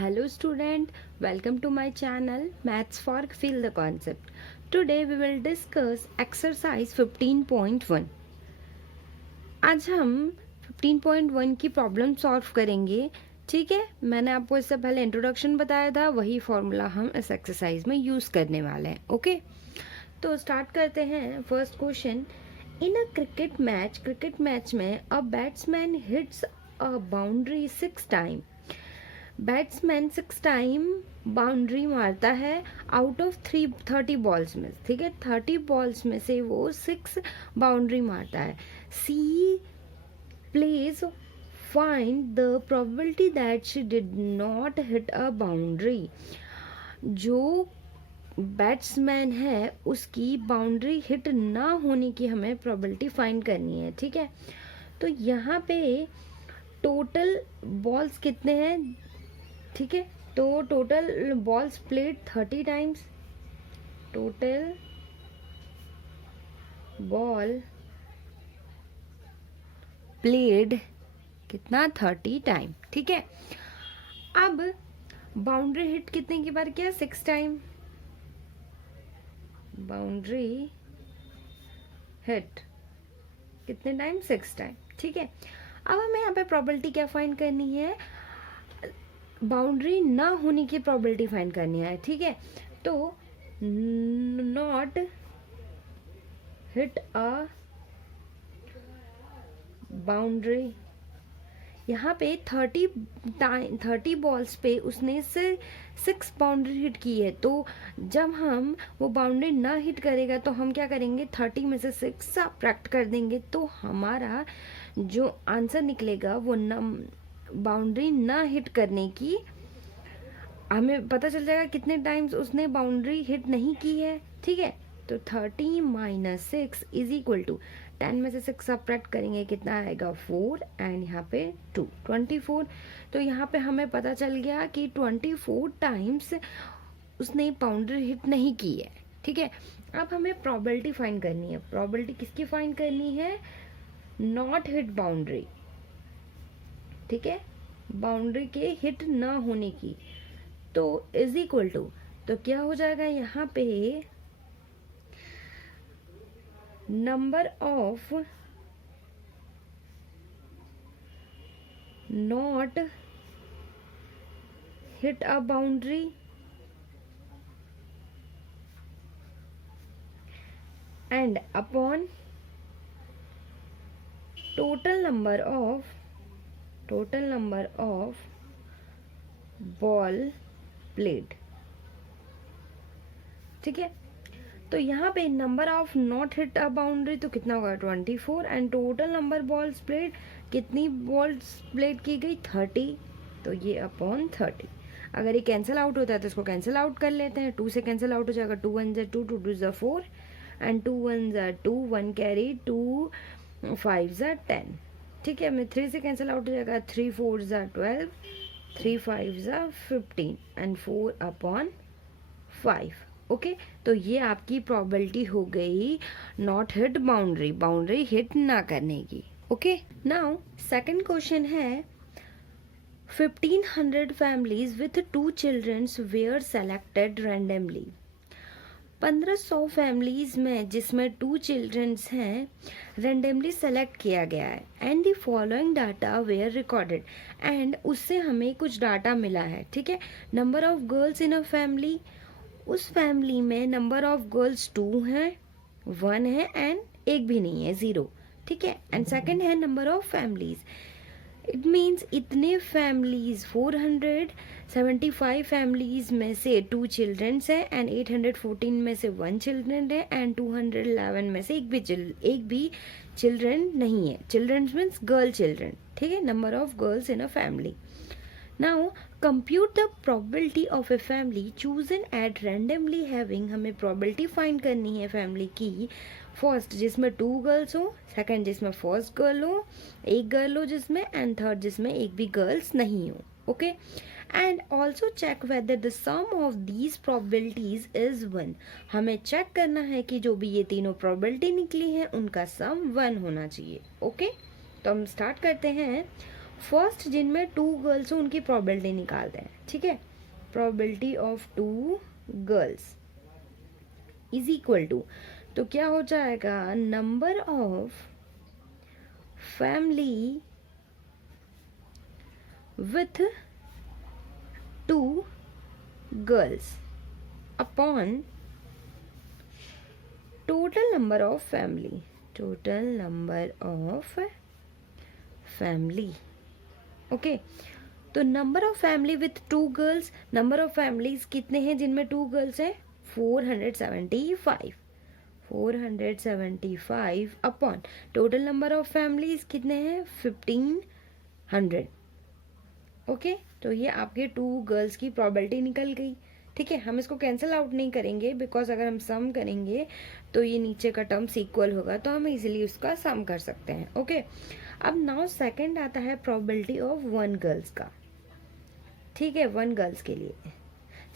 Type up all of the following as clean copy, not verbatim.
Hello student, welcome to my channel Maths for Feel the Concept. Today we will discuss exercise 15.1. आज हम 15.1 की problem solve करेंगे. ठीक है, मैंने आपको इससे पहले इंट्रोडक्शन बताया था, वही फॉर्मूला हम इस एक्सरसाइज में यूज़ करने वाले हैं. ओके, तो स्टार्ट करते हैं. फर्स्ट क्वेश्चन, इन अ क्रिकेट मैच में a batsman hits a boundary 6 time. Batsman 6 time boundary मारता है आउट ऑफ 30 बॉल्स में. ठीक है, 30 बॉल्स में से वो 6 बाउंड्री मारता है. See please find the probability that she did not hit a boundary. जो बैट्समैन है उसकी बाउंड्री हिट ना होने की हमें प्रोबेबिलिटी फाइंड करनी है. ठीक है, तो यहाँ पे टोटल बॉल्स कितने हैं. ठीक है, तो total balls played 30 times. Total ball played कितना 30 टाइम. ठीक है, अब बाउंड्री हिट कितने की बार किया 6 टाइम. बाउंड्री हिट कितने टाइम 6 टाइम. ठीक है, अब हमें यहाँ पे प्रोबेबिलिटी क्या फाइंड करनी है, बाउंड्री ना होने की प्रोबेबिलिटी फाइंड करनी है. ठीक है, तो नॉट हिट अ बाउंड्री, यहाँ पे 30 बॉल्स पे उसने से 6 बाउंड्री हिट की है. तो जब हम वो बाउंड्री ना हिट करेगा तो हम क्या करेंगे, 30 में से 6 सब्ट्रैक्ट कर देंगे. तो हमारा जो आंसर निकलेगा वो बाउंड्री ना हिट करने की, हमें पता चल जाएगा कितने टाइम्स उसने बाउंड्री हिट नहीं की है. ठीक है, तो 30 माइनस 6 इज इक्वल टू 10 में से 6 सब्ट्रैक्ट करेंगे कितना आएगा 4 एंड यहाँ पे 2 24. तो यहाँ पे हमें पता चल गया कि 24 टाइम्स उसने बाउंड्री हिट नहीं की है. ठीक है, अब हमें प्रोबेबिलिटी फाइंड करनी है. प्रोबेबिलिटी किसकी फाइंड करनी है, नॉट हिट बाउंड्री. ठीक है, बाउंड्री के हिट ना होने की. तो इज इक्वल टू, तो क्या हो जाएगा यहाँ पे, number of not hit a boundary and upon total number of ball played. ठीक है, तो यहाँ पे number of not hit a boundary तो कितना होगा 24 and total number balls played, कितनी बॉल्स प्लेड की गई 30. तो ये अपॉन 30. अगर ये कैंसिल आउट होता है तो इसको कैंसिल आउट कर लेते हैं. 2 से कैंसिल आउट हो जाएगा, 2 1 जा 2, 2 2 जा 4 एंड 2 1 जा 2, 1 कैरी, 2 5 जा 10. ठीक है, मैं 3 से कैंसिल आउट हो जाएगा, 3 4 जा 12, 3 5 जा 15 एंड 4 अपॉन 5. ओके, तो ये आपकी प्रोबेबिलिटी हो गई नॉट हिट बाउंड्री हिट ना करने की. ओके, नाउ सेकंड क्वेश्चन है, 1500 families with 2 children were selected randomly. 1500 families में जिसमें 2 चिल्ड्रंस हैं रेंडमली सेलेक्ट किया गया है. And the following data were recorded, and उससे हमें कुछ डाटा मिला है. ठीक है, number of girls in a family, उस फैमिली में नंबर ऑफ गर्ल्स 2 हैं, 1 है एंड एक भी नहीं है 0. ठीक है, एंड सेकंड है number of families. It means इतने फैमिलीज 475 फैमिलीज में से 2 चिल्ड्रंस है एंड 814 में से 1 चिल्ड्रन है एंड 211 में से एक भी चिल्ड्रन नहीं है. Childrens means girl children. ठीक है, number of girls in a family. Now compute the probability of a family chosen at randomly having, हमें प्रोबेबिलिटी फाइंड करनी है फैमिली की. फर्स्ट जिसमें 2 गर्ल्स हो, सेकंड जिसमें फर्स्ट गर्ल हो, एक गर्ल हो जिसमें, एंड थर्ड जिसमें एक भी गर्ल्स नहीं हो. Okay, and also check whether the sum of these probabilities is 1. हमें चेक करना है कि जो भी ये तीनों प्रोबेबिलिटी निकली है उनका सम 1 होना चाहिए. ओके, तो हम स्टार्ट करते हैं. फर्स्ट जिनमें 2 गर्ल्स हो उनकी प्रोबेबिलिटी निकालते हैं, ठीक है। Probability of 2 girls is equal to, तो क्या हो जाएगा, number of family with 2 girls upon total number of family, total number of family. Okay, तो number of family with 2 girls, number of families कितने हैं जिनमें 2 गर्ल्स है, 475, 475 upon total number of families कितने हैं, 1500। ओके, तो ये आपके 2 गर्ल्स की प्रोबेबिलिटी निकल गई, ठीक है। हम इसको कैंसिल आउट नहीं करेंगे बिकॉज अगर हम सम करेंगे तो ये नीचे का टर्म्स इक्वल होगा, तो हम इजीली उसका सम कर सकते हैं। ओके, अब नाउ सेकंड आता है प्रोबेबिलिटी ऑफ 1 गर्ल्स का, ठीक है। 1 गर्ल्स के लिए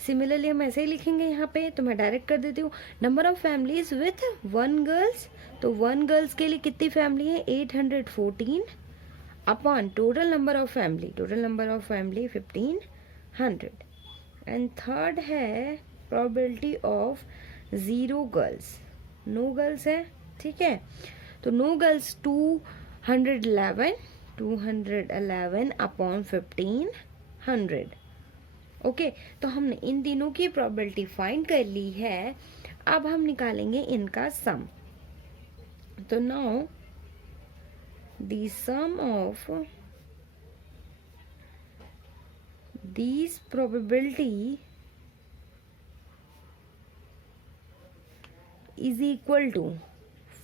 सिमिलरली हम ऐसे ही लिखेंगे यहाँ पे, तो मैं डायरेक्ट कर देती हूँ, number of families with 1 girls, तो 1 गर्ल्स के लिए कितनी फैमिली है, 814 upon total number of family, total number of family 1500। And third है probability of 0 girls, no girls है, ठीक है। तो नो गर्ल्स 211 अपॉन 1500। ओके, तो हमने इन तीनों की प्रोबेबिलिटी फाइंड कर ली है। अब हम निकालेंगे इनका सम। तो now the sum of these probability is equal to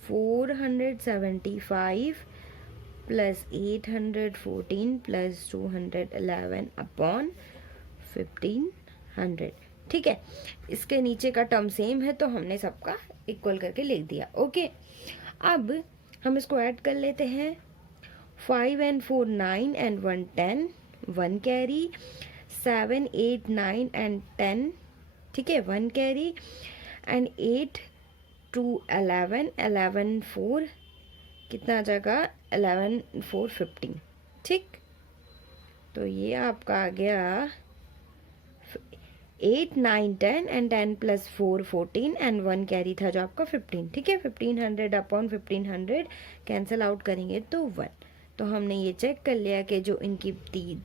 475 plus 814 plus 211 upon 1500, ठीक है। इसके नीचे का टर्म सेम है तो हमने सबका इक्वल करके लिख दिया। ओके, अब हम इसको ऐड कर लेते हैं, 5 and 4 9 and 1 10, 1 कैरी, 7 8 9 and 10, ठीक है, 1 कैरी, एंड 8 2 11 11 4 कितना आ जाएगा, 11 4 15, ठीक। तो ये आपका आ गया 8 9 10 एंड 10 प्लस 4 14 एंड 1 कैरी था जो आपका 15, ठीक है। 1500 अपॉन 1500 कैंसिल आउट करेंगे तो 1। तो हमने ये चेक कर लिया कि जो इनकी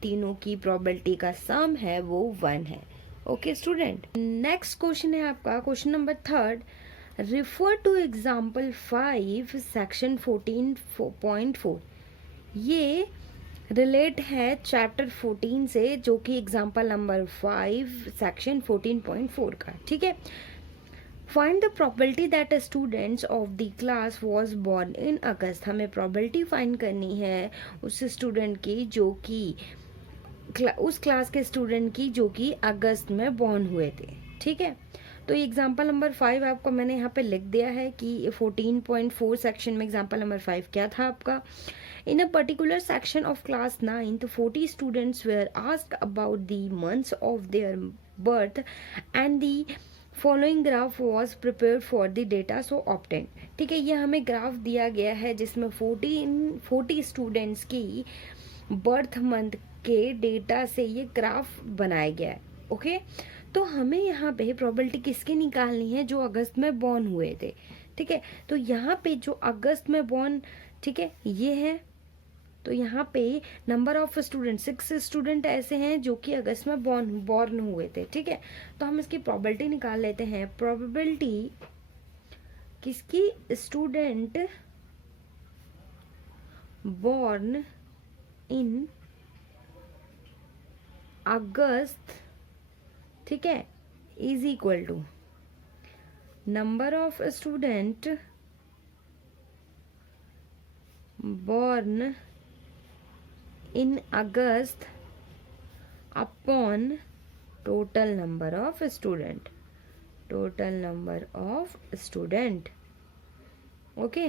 तीनों की प्रोबेबिलिटी का सम है वो 1 है। ओके स्टूडेंट, नेक्स्ट क्वेश्चन है आपका question number 3, refer to example 5 section 14.4। ये रिलेट है चैप्टर 14 से, जो कि एग्जाम्पल नंबर 5 सेक्शन 14.4 का, ठीक है। Find the probability that students of the class was born in August. हमें प्रोबेबिलिटी फाइंड करनी है उस स्टूडेंट की जो कि उस क्लास के स्टूडेंट की जो कि अगस्त में बॉर्न हुए थे, ठीक है। तो एग्जाम्पल नंबर 5 आपको मैंने यहाँ पे लिख दिया है कि 14.4 सेक्शन में एग्जाम्पल नंबर 5 क्या था आपका। In a particular section of class 9th, 40 students were asked about the months of their birth and the following graph was prepared for the data so obtained। ठीक है, ये हमें ग्राफ दिया गया है जिसमें 40 स्टूडेंट्स की बर्थ मंथ के डेटा से ये ग्राफ बनाया गया है। ओके, तो हमें यहाँ पे प्रोबेबिलिटी किसकी निकालनी है, जो अगस्त में बॉर्न हुए थे, ठीक है। तो यहाँ पे जो अगस्त में बॉर्न, ठीक है, ये है। तो यहाँ पे नंबर ऑफ स्टूडेंट 6 स्टूडेंट ऐसे हैं जो कि अगस्त में बॉर्न हुए थे, ठीक है। तो हम इसकी प्रोबेबिलिटी निकाल लेते हैं। प्रोबेबिलिटी किसकी, स्टूडेंट बॉर्न इन अगस्त, ठीक है, is equal to number of student born in August upon total number of student, total number of student। Okay,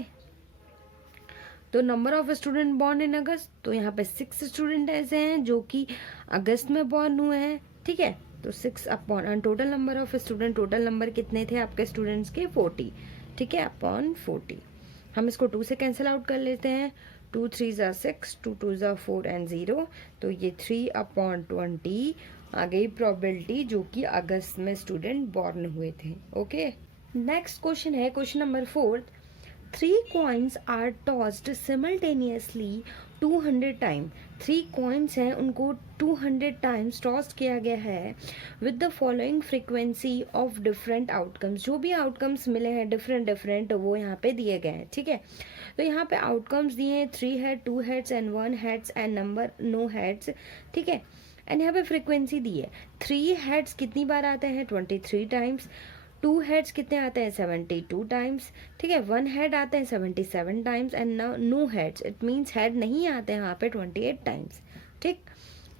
तो number of student born in August, तो यहाँ पे 6 स्टूडेंट ऐसे हैं जो कि अगस्त में बॉर्न हुए हैं, ठीक है। तो 6 upon total number of student, total number कितने थे आपके स्टूडेंट्स के, 40, ठीक है, अपॉन 40। हम इसको 2 से कैंसिल आउट कर लेते हैं। 2 3 ज़ा 6, 2 2 ज़ा 4 एंड 0, तो ये 3/20 आ गई प्रोबेबिलिटी, जो कि अगस्त में स्टूडेंट बॉर्न हुए थे। ओके, नेक्स्ट क्वेश्चन है question number 4। 3 coins are tossed simultaneously 200 time. 3 coins हैं, उनको 200 टाइम्स टॉस किया गया है with the following frequency of different outcomes. जो भी आउटकम्स मिले हैं डिफरेंट वो यहाँ पे दिए गए हैं। ठीक है, तो यहाँ पे आउटकम्स दिए हैं 3 head, 2 heads and 1 heads and number no heads. ठीक है, एंड यहाँ पे फ्रीक्वेंसी दी है। 3 हेड्स कितनी बार आते हैं 23 टाइम्स, 2 हेड्स कितने आते हैं 72 टाइम्स। ठीक है, 1 हेड आते हैं 77 times and no heads, it means head नहीं आते हैं यहाँ पे 28 टाइम्स। ठीक,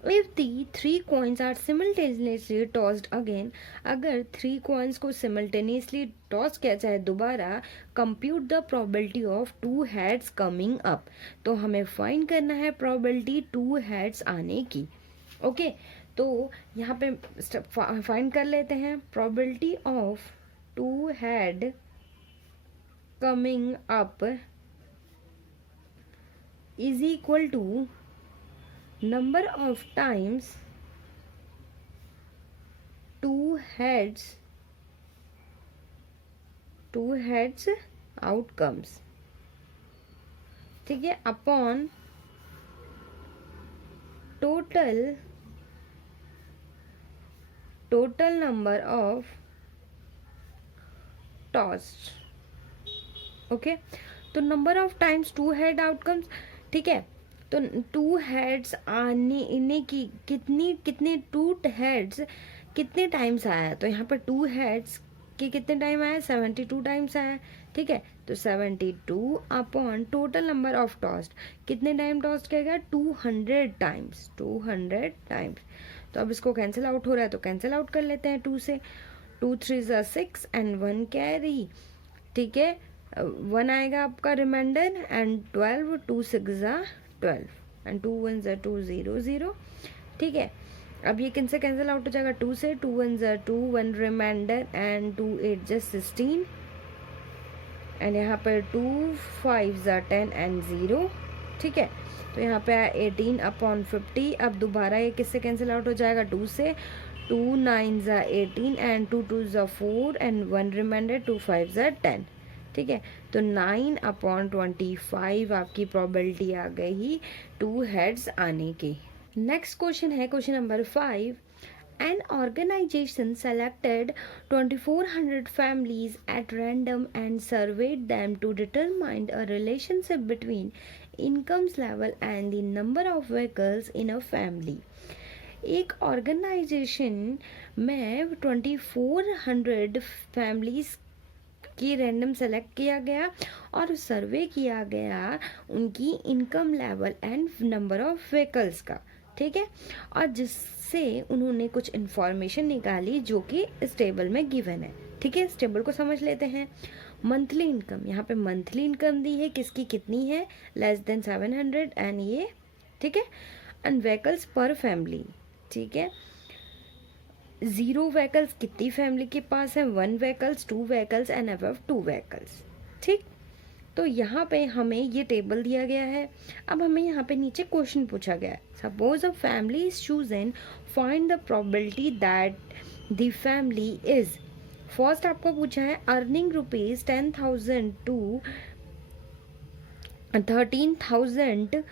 if the 3 coins are simultaneously tossed again, अगर 3 coins को सिमल्टेनियसली टॉस किया जाए दोबारा, compute the probability of 2 heads coming up, तो हमें फाइंड करना है प्रोबेबिलिटी 2 हेड्स आने की। ओके, तो यहाँ पे फाइंड कर लेते हैं probability of 2 head coming up is equal to number of times 2 heads outcomes। ठीक है, upon total number of tossed. Okay, तो number of times 2 head outcomes. ठीक है, तो 2 हेड्स आने की कितने 2 हेड्स कितने टाइम्स आया, तो यहाँ पर 2 हेड्स के कितने टाइम आया 72 टाइम्स आया। ठीक है, तो 72 upon total number of toast, कितने टाइम टॉस्ट किया गया 200 टाइम्स, 200 टाइम्स। तो अब इसको कैंसिल आउट हो रहा है, तो कैंसिल आउट कर लेते हैं 2 से। 2 3 ज़ा 6 एंड 1 कैरी। ठीक है, 1 आएगा आपका रिमाइंडर एंड 12, 2 6 ज़ा 12 एंड 2 1 ज़ा 2 0 0। ठीक है, अब ये किन से कैंसिल आउट हो जाएगा 2 से, 2 1 ज़ा 2, 1 रिमाइंडर एंड 2 8 ज़ा 16 एंड यहाँ पर 2 5 ज़ा 10 एंड 0। ठीक है, तो यहाँ पे 18 अपॉन 50। अब दोबारा ये किससे कैंसिल आउट हो जाएगा 2 से, 2 9 ज़ा 18 एंड 2 2 ज़ा 4 एंड 1 रिमाइंडर 2 5 ज़ा 10। ठीक है, तो 9/25 आपकी प्रोबेबिलिटी आ गई 2 हेड्स आने की। नेक्स्ट क्वेश्चन है question number 5। An organization selected 2400 families at random and surveyed them to determine a relationship between incomes level and the number of vehicles in a family। एक ऑर्गेनाइजेशन में 2400 families की random select किया गया और सर्वे किया गया उनकी income level and number of vehicles का। ठीक है, और जिससे उन्होंने कुछ इंफॉर्मेशन निकाली जो कि इस टेबल में गिवन है। ठीक है, इस टेबल को समझ लेते हैं। मंथली इनकम, यहाँ पे मंथली इनकम दी है, किसकी कितनी है लेस देन 700 एंड ये। ठीक है, एंड व्हीकल्स पर फैमिली। ठीक है, 0 व्हीकल्स कितनी फैमिली के पास है, 1 vehicles, 2 vehicles and above 2 vehicles. ठीक, तो यहाँ पे हमें ये टेबल दिया गया है। अब हमें यहाँ पे नीचे क्वेश्चन पूछा गया है, suppose a family is chosen, find the probability that the family is. First आपको पूछा है earning rupees 10,000 to 13,000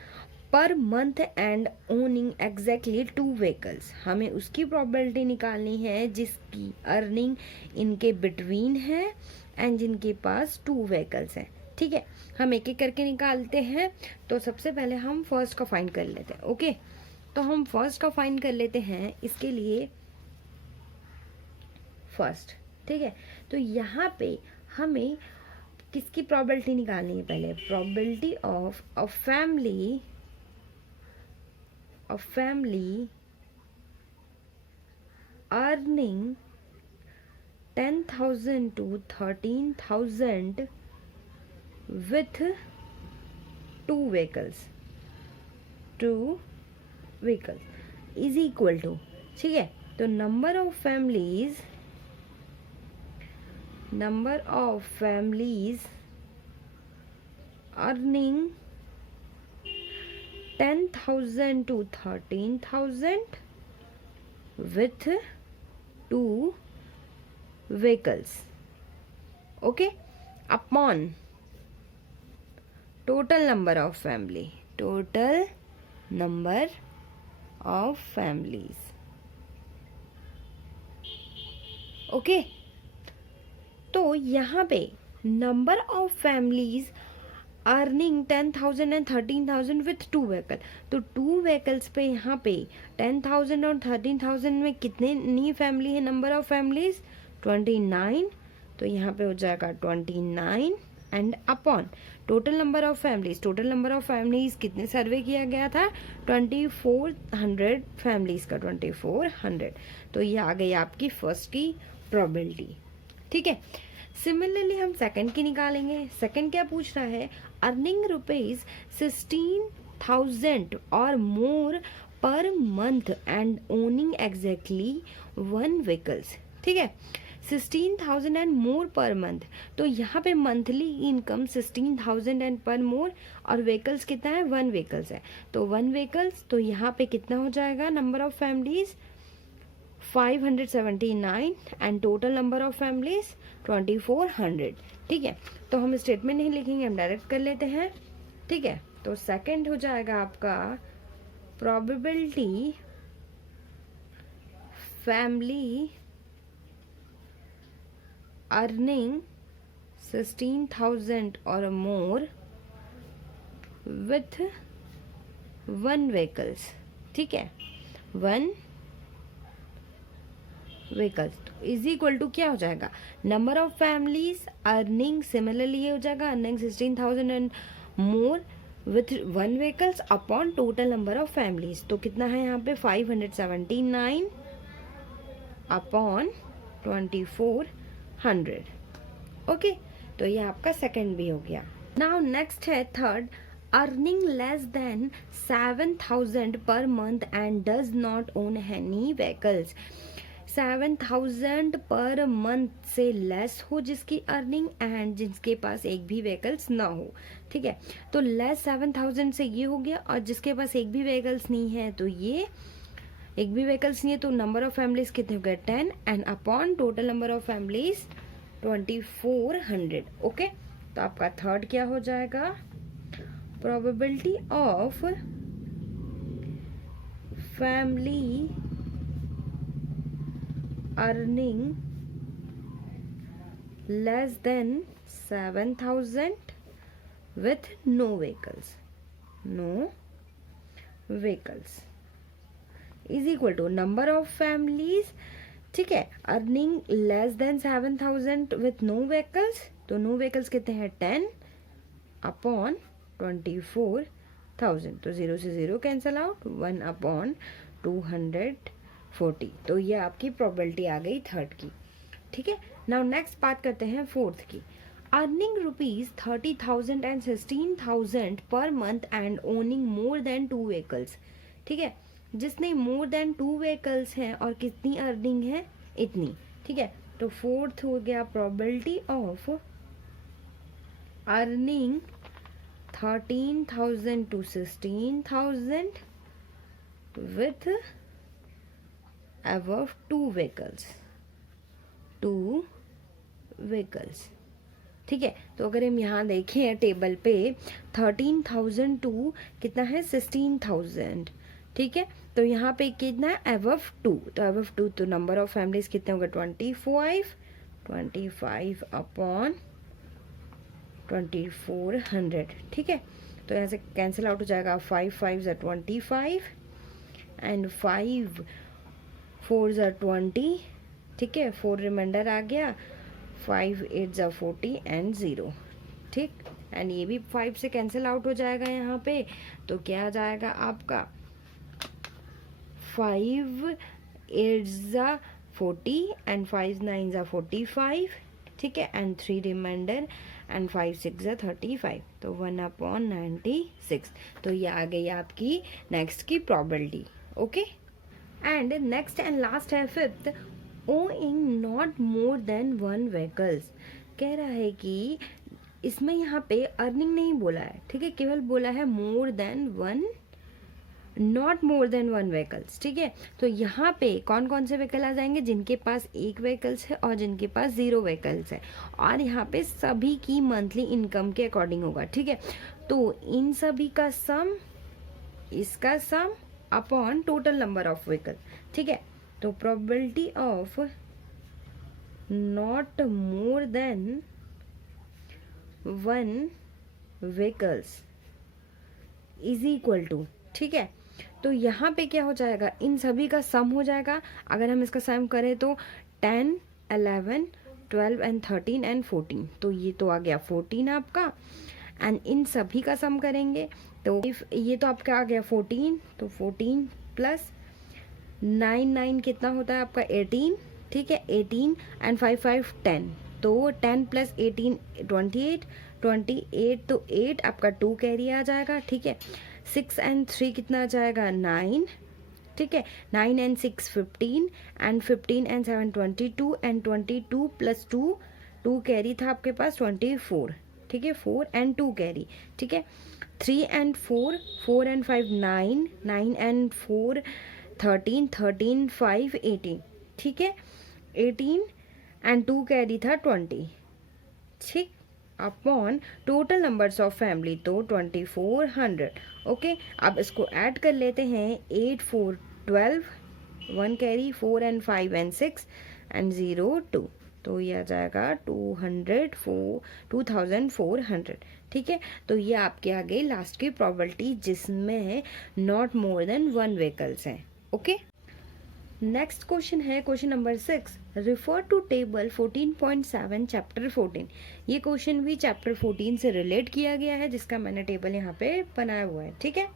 per month and owning exactly 2 vehicles. हमें उसकी प्रोबेबिलिटी निकालनी है जिसकी अर्निंग इनके बिटवीन है एंड जिनके पास 2 व्हीकल्स हैं। ठीक है, हम एक एक करके निकालते हैं। तो सबसे पहले हम फर्स्ट का फाइंड कर लेते हैं। ओके, तो हम फर्स्ट का फाइंड कर लेते हैं। इसके लिए फर्स्ट, ठीक है, तो यहाँ पे हमें किसकी प्रोबेबिलिटी निकालनी है, पहले probability of a family earning 10,000 to 13,000 with 2 vehicles is equal to। ठीक है, तो number of families earning 10,000 to 13,000 with 2 vehicles. Okay, upon total number of family, total number of families. Okay तो यहाँ पे number of families earning 10,000 and 13,000 with 2 vehicle, तो 2 vehicles पे यहाँ पे 10,000 और 13,000 में कितने नी फैमिली है, नंबर ऑफ फैमिलीज 29, तो यहाँ पे हो जाएगा 29 and upon total number of families, total number of families कितने सर्वे किया गया था 2400 फैमिलीज का 2400, तो ये आ गई आपकी फर्स्ट की प्रोबेबिलिटी. ठीक है, सिमिलरली हम सेकंड की निकालेंगे. सेकंड क्या पूछ रहा है, अर्निंग रुपीज 16,000 और more per month and owning exactly 1 vehicles. ठीक है, 16,000 एंड मोर पर मंथ, तो यहाँ पे मंथली इनकम 16,000 एंड पर मोर और व्हीकल्स कितना है 1 व्हीकल्स है, तो 1 व्हीकल्स, तो यहाँ पे कितना हो जाएगा number of families 579 and total number of families 2400. ठीक है, तो हम स्टेटमेंट नहीं लिखेंगे, हम डायरेक्ट कर लेते हैं. ठीक है, तो सेकंड हो जाएगा आपका प्रोबेबिलिटी फैमिली अर्निंग 16,000 और मोर विथ 1 व्हीकल्स. ठीक है, 1 व्हीकल्स इज इक्वल टू क्या हो जाएगा, number of families earning, similarly ये हो जाएगा earning 16,000 and more with 1 vehicles upon total number of families, तो कितना है यहाँ पे 579 अपॉन 2400. ओके, तो ये आपका सेकंड भी हो गया. नाउ नेक्स्ट है थर्ड, अर्निंग लेस देन 7,000 पर month and does not own any vehicles. 7,000 per month से लेस हो जिसकी अर्निंग एंड जिसके पास एक भी व्हीकल्स ना हो. ठीक है, तो लेस 7,000 से ये हो गया, और जिसके पास एक भी व्हीकल्स नहीं है तो ये एक भी व्हीकल्स नहीं है, तो नंबर ऑफ फैमिलीज कितने हो गए 10 and upon total number of families 2400. Okay, तो आपका थर्ड क्या हो जाएगा, probability of family earning less than 7,000 with no vehicles is equal to number of families. ठीक है, earning less than 7,000 with no vehicles, तो नो व्हीकल्स कितने हैं 10 अपॉन 24,000, तो 0 से 0 कैंसल आउट, 1 अपॉन 240, तो ये आपकी प्रोबेबिलिटी आ गई थर्ड की. ठीक है, नाउ नेक्स्ट बात करते हैं फोर्थ की. अर्निंग रुपीज 30,000 एंड 16,000 पर month and owning more than 2 vehicles. ठीक है, जिसने मोर देन 2 व्हीकल्स हैं और कितनी अर्निंग है इतनी. ठीक है, तो फोर्थ हो गया probability of earning 13,000 to 16,000 with above 2 vehicles. ठीक है, तो अगर हम यहाँ देखें टेबल पे 13,000 टू कितना है 16,000. ठीक है, तो यहाँ पे कितना है अबव 2, तो अबव 2, तो नंबर ऑफ फैमिलीज कितने होंगे 25 अपॉन 2400. ठीक है, तो यहाँ से कैंसिल आउट हो जाएगा, 5 5 25 एंड 5 4 20. ठीक है, 4 रिमाइंडर आ गया, 5 8 40 एंड 0. ठीक, एंड ये भी 5 से कैंसिल आउट हो जाएगा यहाँ पे, तो क्या आ जाएगा आपका 5 8 40 एंड 5 9 45. ठीक है, एंड 3 रिमाइंडर एंड 5 6 35, तो 1/96. तो ये आ गई आपकी नेक्स्ट की probability. Okay, and next and last है fifth, owning not more than 1 vehicles. कह रहा है कि इसमें यहाँ पे अर्निंग नहीं बोला है. ठीक है, केवल बोला है more than 1 not more than one vehicles, ठीक है। तो यहाँ पे कौन कौन से व्हीकल आ जाएंगे, जिनके पास एक व्हीकल्स है और जिनके पास 0 व्हीकल्स है, और यहाँ पे सभी की मंथली इनकम के अकॉर्डिंग होगा, ठीक है। तो इन सभी का सम, इसका sum upon total number of vehicle, ठीक है। तो probability of not more than one vehicles is equal to, ठीक है। तो यहाँ पे क्या हो जाएगा, इन सभी का सम हो जाएगा। अगर हम इसका सम करें तो 10, 11, 12 एंड 13 एंड 14, तो ये तो आ गया 14 आपका। एंड इन सभी का सम करेंगे तो ये तो आपका आ गया 14, तो 14 प्लस 9, 9 कितना होता है आपका 18, ठीक है। 18 एंड 5, 5 10, तो 10 प्लस 18 28, 28 तो 8 आपका 2 कैरी आ जाएगा, ठीक है। 6 एंड 3 कितना आ जाएगा 9, ठीक है। 9 and 6 15 and 15 and 7 22 and 22 plus 2 carry था आपके पास 24, ठीक है। 4 एंड 2 कैरी, ठीक है। 3 एंड 4, 4 एंड 5 9, 9 एंड 4 13, 13 5 18, ठीक है। 18 एंड 2 कैरी था 20, ठीक। Upon total numbers of family तो 2400, ओके। अब इसको ऐड कर लेते हैं, 8 4 12, 1 कैरी, 4 एंड 5 एंड 6 एंड 0 2, तो ये आ जाएगा 2400, ठीक है। तो ये आपके आ गई लास्ट की प्रोबेबिलिटी जिसमें not more than one vehicles हैं, ओके। नेक्स्ट क्वेश्चन है question number 6, refer to table 14.7 chapter 14। ये क्वेश्चन भी चैप्टर 14 से रिलेट किया गया है, जिसका मैंने टेबल यहाँ पे बनाया हुआ है, ठीक है।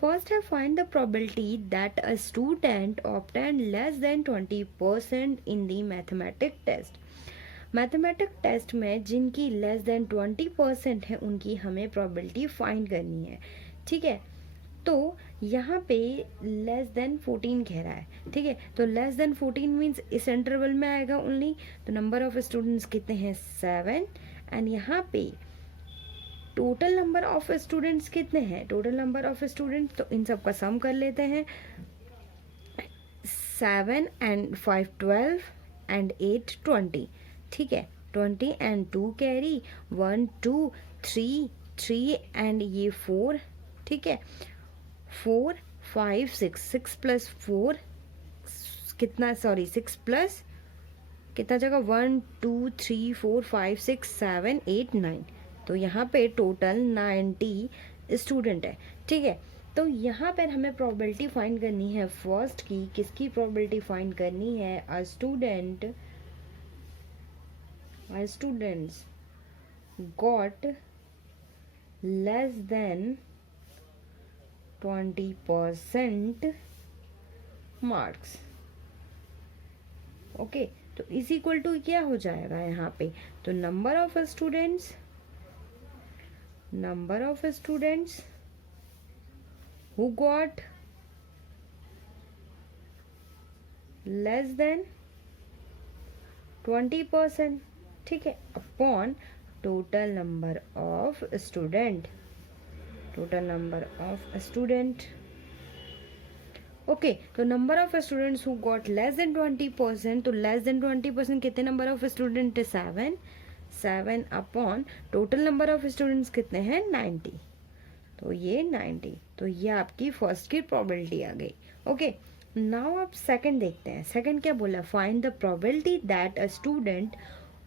फर्स्ट है find the probability that a student obtain less than 20% in the mathematic test. Mathematic test में जिनकी लेस देन 20% है उनकी हमें प्रोबेबिलिटी फाइंड करनी है, ठीक है। तो यहाँ पे लेस देन 14 कह रहा है, ठीक है। तो लेस देन 14 मीन्स इस इंटरवल में आएगा ओनली। तो नंबर ऑफ स्टूडेंट्स कितने हैं 7, एंड यहाँ पे टोटल नंबर ऑफ स्टूडेंट्स कितने हैं, टोटल नंबर ऑफ स्टूडेंट्स, तो इन सब का सम कर लेते हैं। 7 एंड 5 12 एंड 8 20, ठीक है। 20 एंड 2 कैरी 1 2 3 3 एंड ये 4, ठीक है। 4 5 6, 6 प्लस 4 कितना, सॉरी 6 प्लस कितना जगह 1 2 3 4 5 6 7 8 9, तो यहाँ पे टोटल 90 स्टूडेंट है, ठीक है। तो यहाँ पर हमें प्रोबेबिलिटी फाइंड करनी है फर्स्ट की, किसकी प्रोबेबिलिटी फाइंड करनी है, a students got less than 20% marks, okay. तो इज इक्वल टू क्या हो जाएगा यहाँ पे, तो number of students who got less than 20%, ठीक है, upon total number of student, okay. तो number of students who got less than 20%, तो लेस देन 20% कितने नंबर ऑफ स्टूडेंट है 7 upon total number of students कितने हैं 90, तो ये 90, तो ये आपकी फर्स्ट की प्रोबेबिलिटी आ गई, ओके। नाउ आप सेकंड देखते हैं। सेकंड क्या बोला, find the probability that a student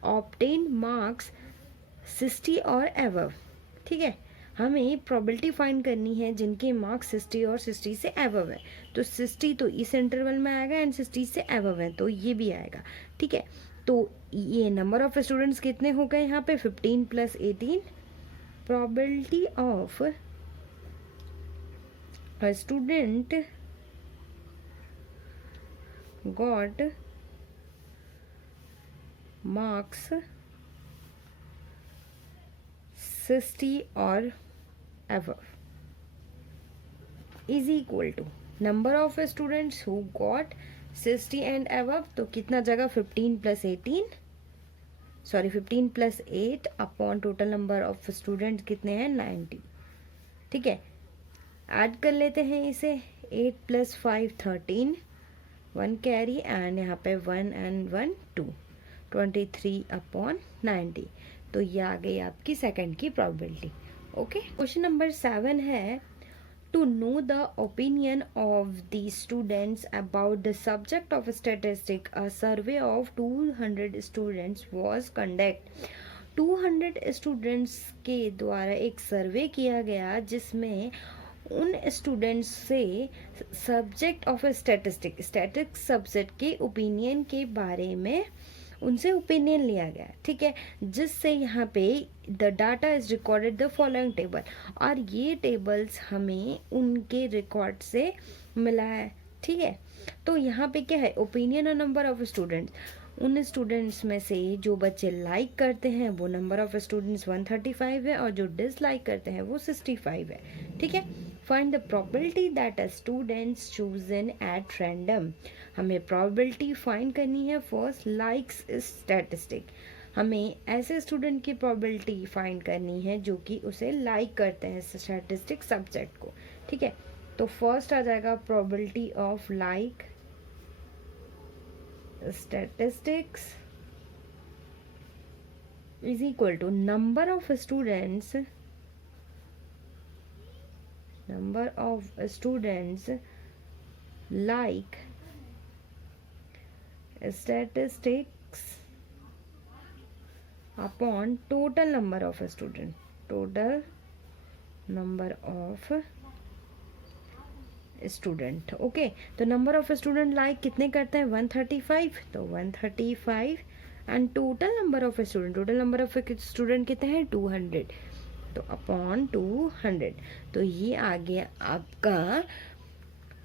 obtain marks 60 और एबव, ठीक है। हमें प्रोबेबिलिटी फाइंड करनी है जिनके मार्क्स 60 और 60 से एबव है, तो 60 तो इस इंटरवल में आएगा एंड 60 से एबव है, तो ये भी आएगा, ठीक है। तो ये नंबर ऑफ स्टूडेंट्स कितने हो गए यहाँ पे 15 plus 18, probability of a student got marks 60 और above is equal to number of students who got 60 and above, तो कितना जगह 15 plus 8 upon total number of students कितने हैं 90, ठीक है। ऐड कर लेते हैं इसे, 8 + 5 13, 1 कैरी एंड यहाँ पे 1 and 1 2, 23/90। तो ये आ गई आपकी सेकंड की प्रोबेबिलिटी। ओके, क्वेश्चन नंबर 7 है, to know the opinion of the students about the subject of statistic, a survey of 200 students was conducted। 200 students के द्वारा एक सर्वे किया गया जिसमें उन स्टूडेंट्स से सब्जेक्ट ऑफ स्टैटिस्टिक्स सब्जेक्ट के ओपिनियन के बारे में उनसे ओपिनियन लिया गया, ठीक है, जिससे यहाँ पे the data is recorded the following table, और ये टेबल्स हमें उनके रिकॉर्ड से मिला है, ठीक है। तो यहाँ पे क्या है, ओपिनियन और नंबर ऑफ स्टूडेंट्स, उन स्टूडेंट्स में से जो बच्चे लाइक करते हैं वो नंबर ऑफ स्टूडेंट्स 135 है, और जो डिसलाइक करते हैं वो 65 है, ठीक है। Find the probability that a students chosen at random, हमें प्रोबेबिलिटी फाइंड करनी है फर्स्ट लाइक्स स्टैटिस्टिक, हमें ऐसे स्टूडेंट की प्रोबेबिलिटी फाइंड करनी है जो कि उसे लाइक करते हैं स्टैटिस्टिक सब्जेक्ट को, ठीक है। तो फर्स्ट आ जाएगा probability of like statistics is equal to number of students like statistics upon total number of student. Okay, तो नंबर ऑफ स्टूडेंट लाइक कितने करते हैं 135, तो 135 and total number of student कितने हैं 200, तो अपॉन 200, तो ये आ गया आपका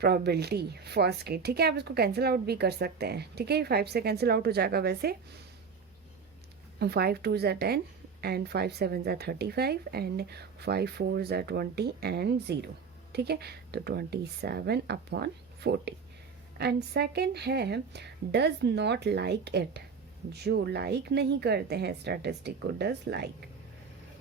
प्रोबेबिलिटी फर्स्ट की, ठीक है। आप इसको कैंसिल आउट भी कर सकते हैं, ठीक है, 5 से कैंसिल आउट हो जाएगा वैसे, 5 2 = 10 एंड 5 7 = 35 एंड 5 4 = 20 एंड 0, ठीक है, तो 27/40। एंड सेकंड है डज नॉट लाइक इट, जो लाइक नहीं करते हैं स्टैटिस्टिक को, डज लाइक,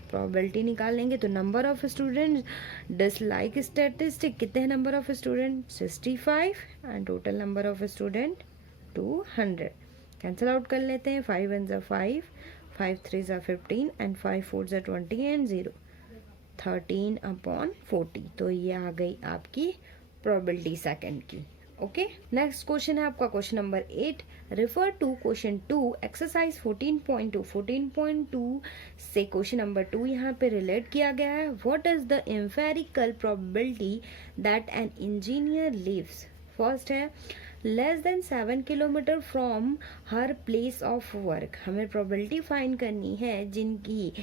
प्रोबेबिलिटी निकाल लेंगे, तो number of student dislike statistic कितने हैं number of student 65 and total number of student 200, cancel out कर लेते हैं, 5 1 = 5, 5 3 = 15 एंड 5 4 = 20 एंड 0, 13/40। तो ये आ गई आपकी प्रोबेबिलिटी सेकंड की। ओके, नेक्स्ट क्वेश्चन है आपका question number 8, refer to question 2 exercise 14.2। 14.2 से क्वेश्चन नंबर 2 यहाँ पे रिलेट किया गया है, what is the empirical probability that an engineer lives, first है less than 7 kilometre from her place of work, हमें प्रोबेबिलिटी फाइंड करनी है जिनकी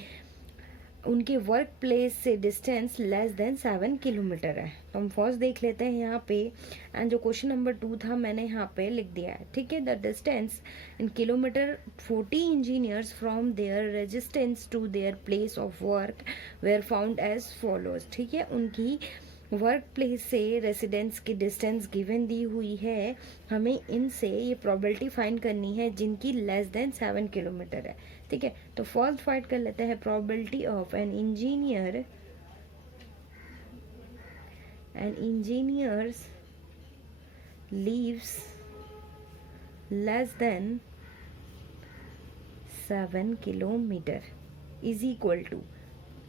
उनके वर्क प्लेस से डिस्टेंस लेस देन 7 किलोमीटर है। तो हम फर्स्ट देख लेते हैं यहाँ पे, एंड जो क्वेश्चन नंबर 2 था मैंने यहाँ पे लिख दिया है, ठीक है। The distance in kilometre 40 engineers from their resistance to their place of work were found as follows, ठीक है, उनकी वर्क प्लेस से रेसिडेंस की डिस्टेंस गिवन दी हुई है, हमें इनसे ये प्रोबेबिलिटी फाइंड करनी है जिनकी लेस देन 7 किलोमीटर है, ठीक है। तो फर्स्ट फाइंड कर लेते हैं probability of an engineers leaves less than 7 kilometre is equal to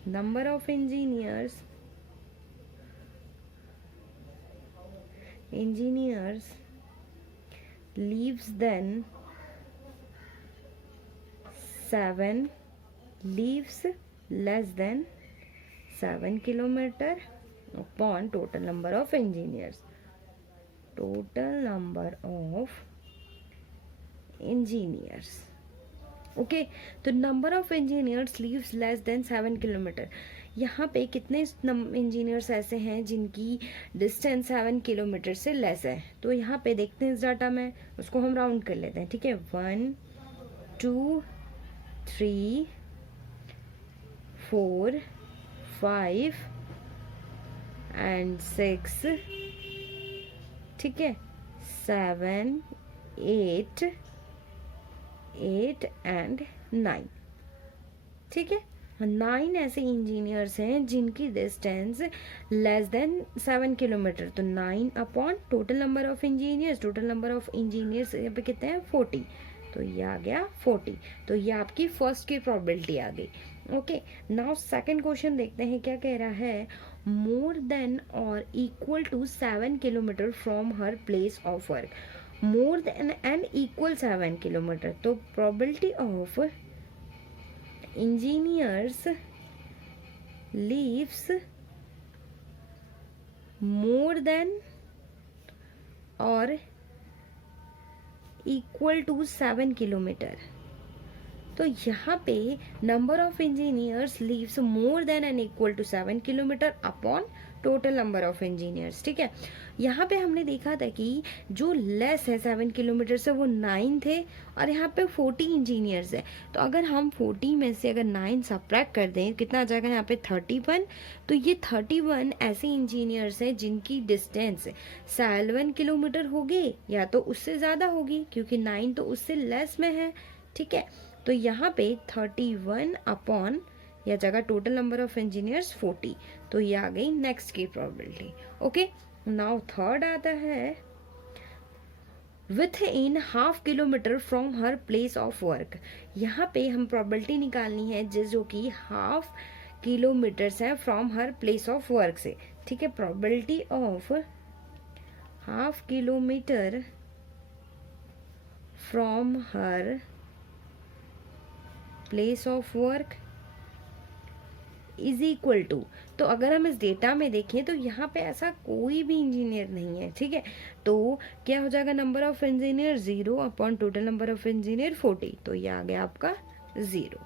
number of engineers leaves then 7 leaves less than 7 kilometer upon total number of engineers, okay. तो number of engineers leaves less than 7 kilometre, यहाँ पे कितने engineers ऐसे हैं जिनकी distance 7 kilometre से less है, तो यहाँ पे देखते हैं इस डाटा में, उसको हम राउंड कर लेते हैं, ठीक है, 1 2 3 4 5 एंड 6, ठीक है, 7 8 एंड 9, ठीक है। 9 ऐसे इंजीनियर्स हैं जिनकी डिस्टेंस लेस देन 7 किलोमीटर, तो 9 upon total number of engineers, total number of engineers यहाँ पे कितने हैं 40, तो ये आ गया 40। तो ये आपकी फर्स्ट की प्रोबेबिलिटी आ गई। ओके, नाउ सेकंड क्वेश्चन देखते हैं क्या कह रहा है। मोर देन और equal to 7 kilometre from her place of work, more than and equal 7 kilometre, तो probability of engineers leaves more than or equal to 7 kilometre. तो यहाँ पे number of engineers leaves more than and equal to 7 kilometre upon total number of engineers. ठीक है, यहाँ पे हमने देखा था कि जो लेस है 7 किलोमीटर से वो 9 थे और यहाँ पे 40 इंजीनियर्स है। तो अगर हम 40 में से अगर 9 सब्ट्रैक्ट कर दें कितना आ जाएगा यहाँ पे 31। तो ये 31 ऐसे इंजीनियर्स हैं जिनकी डिस्टेंस 7 किलोमीटर होगी या तो उससे ज़्यादा होगी, क्योंकि 9 तो उससे लेस में है। ठीक है, तो यहाँ पे 31 अपॉन या जगह टोटल नंबर ऑफ इंजीनियर्स 40, तो ये आ गई नेक्स्ट की प्रोबेबिलिटी। ओके, नाउ थर्ड आता है within half kilometre from her place of work. यहाँ पे हम प्रोबेबिलिटी निकालनी है जो कि हाफ किलोमीटर्स है from her place of work से। ठीक है, probability of half kilometre from her place of work is equal to, तो अगर हम इस डेटा में देखें तो यहाँ पे ऐसा कोई भी इंजीनियर नहीं है। ठीक है, तो क्या हो जाएगा number of engineer 0 upon total number of engineer 40, तो ये आ गया आपका 0।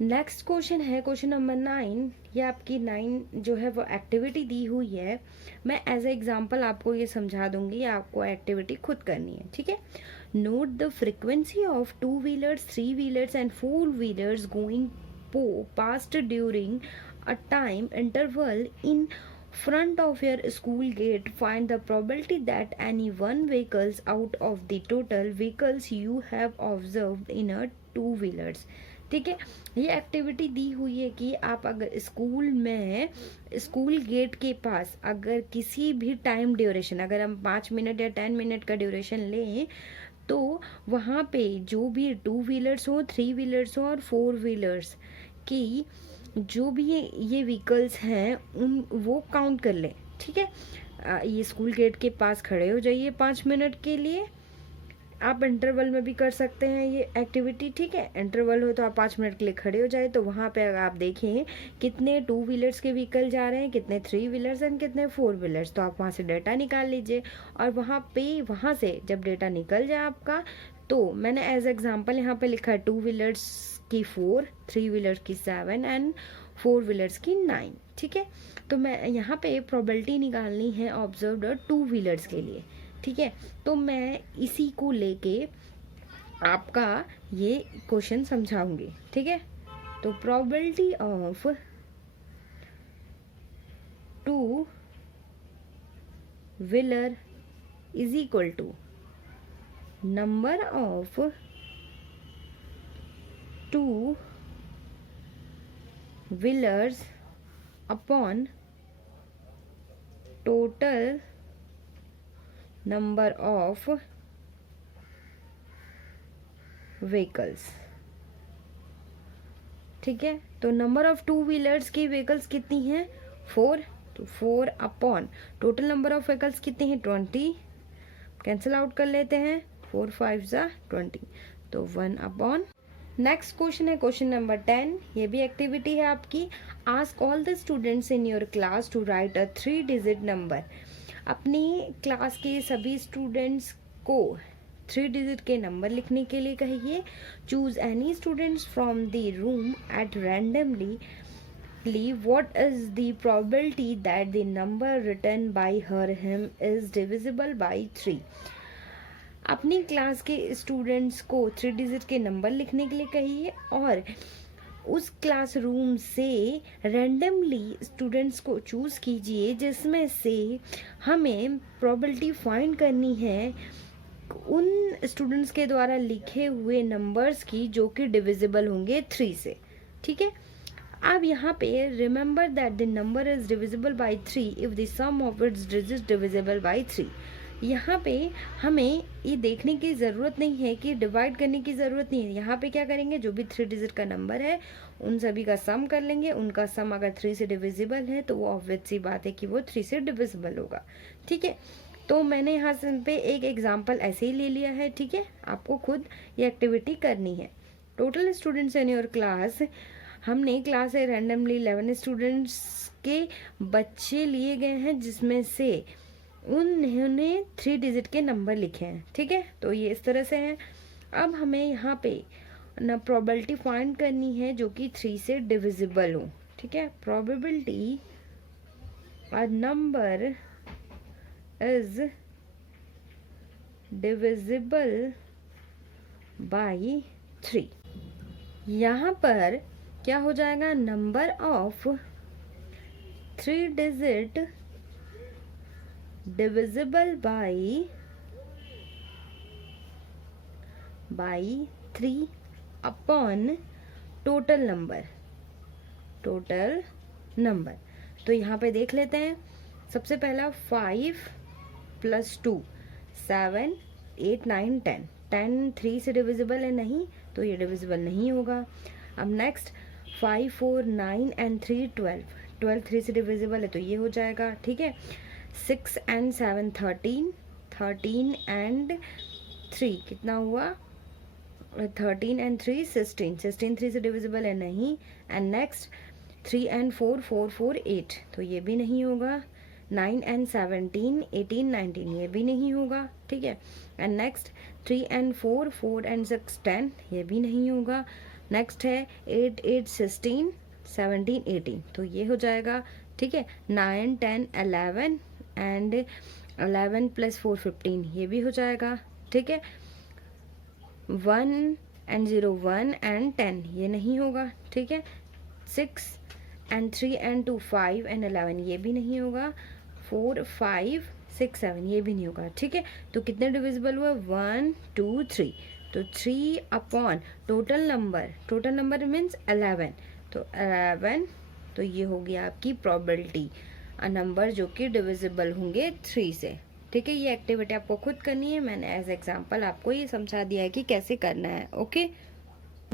नेक्स्ट क्वेश्चन है क्वेश्चन नंबर 9। ये आपकी 9 जो है वो एक्टिविटी दी हुई है। मैं एज ए एग्जाम्पल आपको ये समझा दूंगी, आपको एक्टिविटी खुद करनी है। ठीक है, note the frequency of 2 wheelers 3 wheelers and 4 wheelers going past during a time interval in front of your school gate. Find the probability that any one vehicles out of the total vehicles you have observed in a 2 wheelers। ठीक है, ये activity दी हुई है कि आप अगर school में school gate के पास अगर किसी भी टाइम ड्यूरेशन, अगर हम 5 मिनट या 10 मिनट का ड्यूरेशन लें, तो वहाँ पे जो भी 2 व्हीलर्स हो 3 व्हीलर्स हो और 4 व्हीलर्स कि जो भी ये व्हीकल्स हैं उन वो काउंट कर लें। ठीक है, ये स्कूल गेट के पास खड़े हो जाइए 5 मिनट के लिए। आप इंटरवल में भी कर सकते हैं ये एक्टिविटी। ठीक है, इंटरवल हो तो आप 5 मिनट के लिए खड़े हो जाए, तो वहाँ पे अगर आप देखें कितने 2 व्हीलर्स के व्हीकल जा रहे हैं, कितने 3 व्हीलर्स एंड कितने 4 व्हीलर्स, तो आप वहाँ से डाटा निकाल लीजिए। और वहाँ से जब डाटा निकल जाए आपका, तो मैंने एज एग्जाम्पल यहाँ पे लिखा है 2 व्हीलर्स की 4, 3 व्हीलर्स की 7 एंड 4 व्हीलर्स की 9। ठीक है, तो मैं यहाँ पे प्रोबेबिलिटी निकालनी है ऑब्जर्व्ड 2 व्हीलर्स के लिए। ठीक है, तो मैं इसी को लेके आपका ये क्वेश्चन समझाऊंगी। ठीक है, तो probability of 2 wheeler is equal to number of 2 wheelers upon total number of vehicles. ठीक है, तो नंबर ऑफ 2 व्हीलर्स की व्हीकल्स कितनी हैं 4, तो 4 upon total number of vehicles कितनी हैं 20, कैंसिल आउट कर लेते हैं 4 5 जा 20, तो 1 अपॉन। नेक्स्ट क्वेश्चन है क्वेश्चन नंबर 10। ये भी एक्टिविटी है आपकी। Ask all the students in your class to write a 3 digit number. अपनी क्लास के सभी स्टूडेंट्स को 3 डिजिट के नंबर लिखने के लिए कहिए। Choose any students from the room at randomly. What is the probability that the number written by him is divisible by 3? अपनी क्लास के स्टूडेंट्स को 3 डिजिट के नंबर लिखने के लिए कहिए और उस क्लासरूम से रैंडमली स्टूडेंट्स को चूज़ कीजिए जिसमें से हमें प्रोबेबिलिटी फाइंड करनी है उन स्टूडेंट्स के द्वारा लिखे हुए नंबर्स की जो कि डिविजिबल होंगे 3 से। ठीक है। अब यहाँ पे remember that the number is divisible by 3 if the sum of its digit divisible by 3। यहाँ पे हमें ये देखने की ज़रूरत नहीं है कि डिवाइड करने की ज़रूरत नहीं है। यहाँ पे क्या करेंगे, जो भी 3 डिजिट का नंबर है उन सभी का सम कर लेंगे। उनका सम अगर 3 से डिविजिबल है तो वो ऑब्वियस सी बात है कि वो 3 से डिविजिबल होगा। ठीक है, तो मैंने यहाँ से पे एक एग्जाम्पल ऐसे ही ले लिया है। ठीक है, आपको खुद ये एक्टिविटी करनी है। Total students in your class, हमने क्लास से रैंडमली 11 स्टूडेंट्स के बच्चे लिए गए हैं जिसमें से उन्होंने 3 डिजिट के नंबर लिखे हैं। ठीक है, तो ये इस तरह से हैं। अब हमें यहाँ पे ना प्रोबेबिलिटी फाइंड करनी है जो कि 3 से डिविजिबल हो। ठीक है, probability a number is divisible by 3। यहाँ पर क्या हो जाएगा, number of 3 digit divisible by 3 upon total number. तो यहाँ पे देख लेते हैं। सबसे पहला 5 + 2 7 8 9 10। 10 3 से डिविजिबल है नहीं, तो ये डिविजिबल नहीं होगा। अब नेक्स्ट 5 4 9 एंड 3 12। 12 3 से डिविजिबल है तो ये हो जाएगा। ठीक है, 6 एंड 7 13। 13 एंड 3 कितना हुआ, 13 एंड 3 16। 16 3 से डिविजिबल है नहीं। एंड नेक्स्ट 3 एंड 4 4 4 8, तो ये भी नहीं होगा। 9 एंड 17 18 19, ये भी नहीं होगा। ठीक है, एंड नेक्स्ट 3 एंड 4 4 एंड 6 10, ये भी नहीं होगा। नेक्स्ट है 8 8 16 17 18, तो ये हो जाएगा। ठीक है, 9 10 11 एंड 11 + 4 15, ये भी हो जाएगा। ठीक है, 1 एंड 0 1 एंड 10, ये नहीं होगा। ठीक है, 6 एंड 3 एंड 2 5 एंड 11, ये भी नहीं होगा। 4 5 6 7, ये भी नहीं होगा। ठीक है, तो कितने डिविजिबल हुआ, 1 2 3। तो 3 अपॉन टोटल नंबर मीन्स 11, तो 11, तो ये हो गया आपकी प्रोबेबिलिटी नंबर जो कि डिविजिबल होंगे 3 से। ठीक है, ये एक्टिविटी आपको खुद करनी है। मैंने एज एग्जांपल आपको ये समझा दिया है कि कैसे करना है। ओके,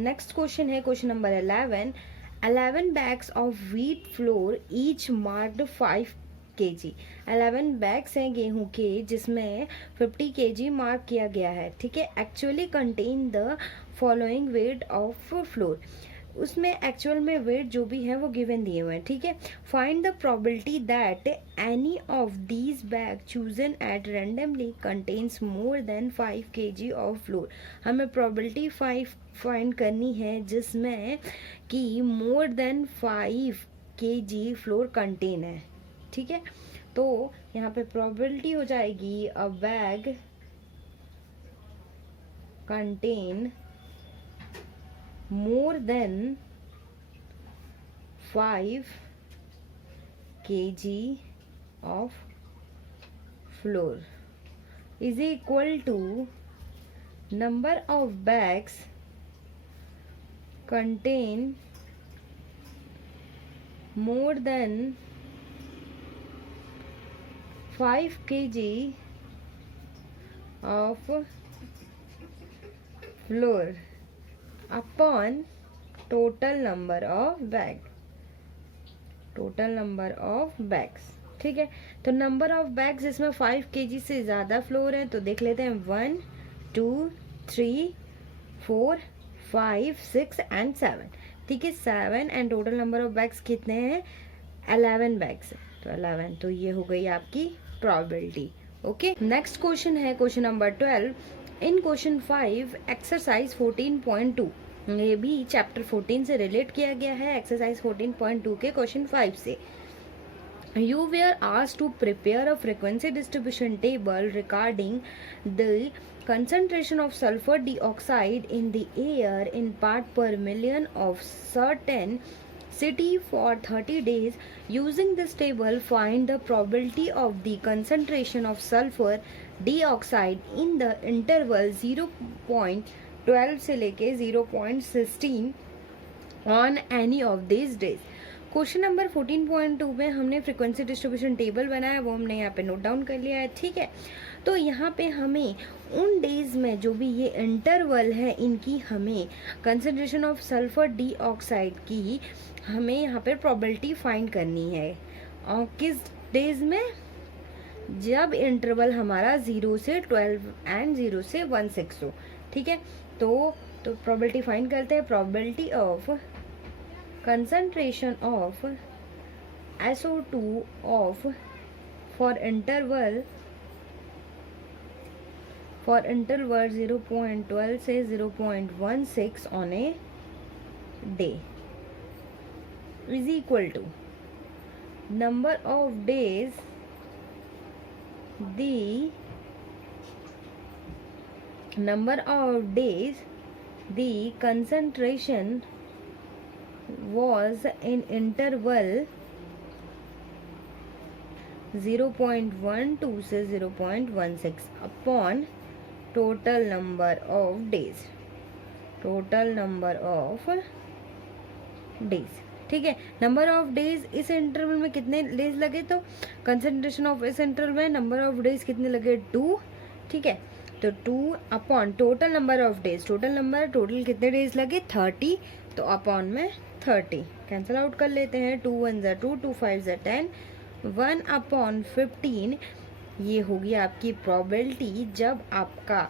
नेक्स्ट क्वेश्चन है question number 11। 11 bags of wheat flour each marked 5 kg। 11 bags हैं गेहूं के जिसमें 50 kg मार्क किया गया है। ठीक है, actually contain the following weight of floor. उसमें एक्चुअल में वेट जो भी है वो गिवन दिए हुए हैं। ठीक है, find the probability that any of these bag chosen at randomly contains more than 5 kg of floor. हमें प्रोबेबिलिटी 5 फाइंड करनी है जिसमें कि more than 5 kg floor contain है। ठीक है, तो यहाँ पे प्रोबेबिलिटी हो जाएगी अ bag contain more than 5 kg of flour is equal to number of bags contain more than 5 kg of flour upon total number of bags. ठीक है, तो नंबर ऑफ बैग्स इसमें 5 kg से ज़्यादा फ्लोर है, तो देख लेते हैं 1 2 3 4 5 6 एंड 7। ठीक है, 7 and total number of bags कितने हैं, 11 बैग्स, तो 11, तो ये हो गई आपकी प्रोबेबिलिटी। ओके, नेक्स्ट क्वेश्चन है क्वेश्चन नंबर 12। इन क्वेश्चन 5 एक्सरसाइज 14.2, ये भी चैप्टर 14 से रिलेट किया गया है। एक्सरसाइज 14.2 के क्वेश्चन 5 से you were asked to prepare a frequency distribution table regarding the concentration of sulfur dioxide in the air in part per million of certain city for 30 days. Using this table, find the probability of the concentration of sulfur dioxide in the interval 0.12 से लेके 0.16 on any of this days. Question number 14.2 में हमने frequency distribution table बनाया, वो हमने यहाँ पे note down कर लिया है, ठीक है। तो यहाँ पे हमें उन डेज में जो भी ये इंटरवल है इनकी हमें कंसंट्रेशन ऑफ सल्फर डाइऑक्साइड की हमें यहाँ पर प्रोबेबिलिटी फाइंड करनी है। और किस डेज में? जब इंटरवल हमारा 0 से 12 एंड 0 से 16 हो, ठीक है। तो प्रोबेबिलिटी फाइंड करते हैं। Probability of concentration of SO2 of for interval 0.12 से 0.16 on a day is equal to number of days the concentration was in interval 0.12 से 0.16 upon total number of days, ठीक है। नंबर ऑफ डेज इस interval में कितने days लगे, तो concentration of इस इंटरवल में नंबर ऑफ डेज कितने लगे, 2, ठीक है। तो 2 upon total number of days, total कितने डेज लगे, 30, तो अपॉन में 30 कैंसिल आउट कर लेते हैं। 2 1 ज़ा 2, 2 5 ज़ा 10, 1 अपॉन 15। ये होगी आपकी प्रोबेबिलिटी जब आपका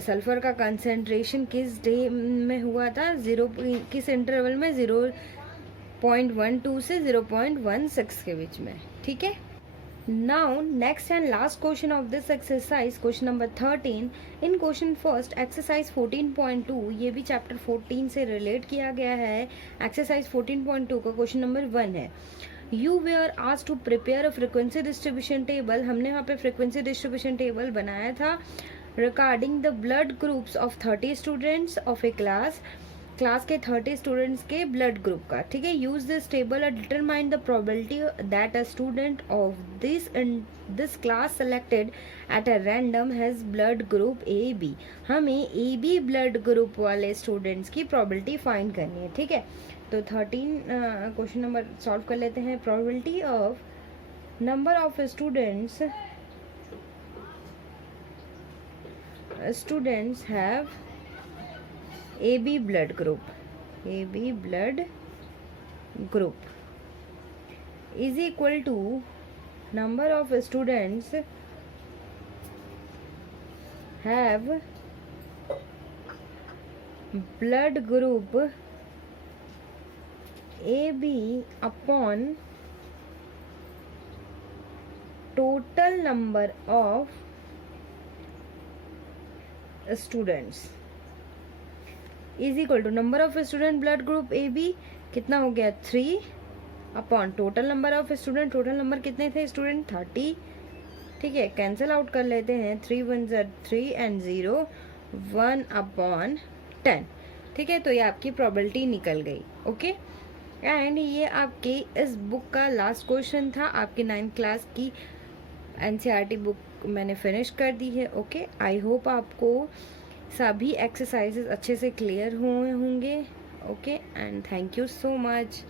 सल्फर का कंसंट्रेशन किस डे में हुआ था, किस इंटरवल में, 0.12 से 0.16 के बीच में, ठीक है। Now next and last question of this exercise, question number 13. In question first, exercise 14.2, ये भी chapter 14 से relate किया गया है। exercise 14.2 का question number 1 है। You were asked to prepare a frequency distribution table. हमने यहाँ पे frequency distribution table बनाया था regarding the blood groups of 30 students of a class के 30 स्टूडेंट्स के ब्लड ग्रुप का, ठीक है। यूज दिस टेबल और determine the probability that a student of this class selected at a random has blood group A B. हमें A B blood group वाले students की probability find करनी है, ठीक है। तो 13 क्वेश्चन नंबर सॉल्व कर लेते हैं। Probability of number of students have AB blood group is equal to number of students have blood group AB upon total number of students is equal to number of student blood group A B कितना हो गया, 3 upon total number of student, total number कितने थे student, 30, ठीक है। Cancel out कर लेते हैं, 3 1 ज़ा 3 एंड 0, 1 अपॉन 10, ठीक है। तो ये आपकी प्रोबेबिलिटी निकल गई, ओके। एंड ये आपके इस बुक का लास्ट क्वेश्चन था। आपकी 9th क्लास की NCERT बुक मैंने फिनिश कर दी है, ओके। आई होप आपको सभी एक्सरसाइजेस अच्छे से क्लियर हुए होंगे, okay. And thank you so much.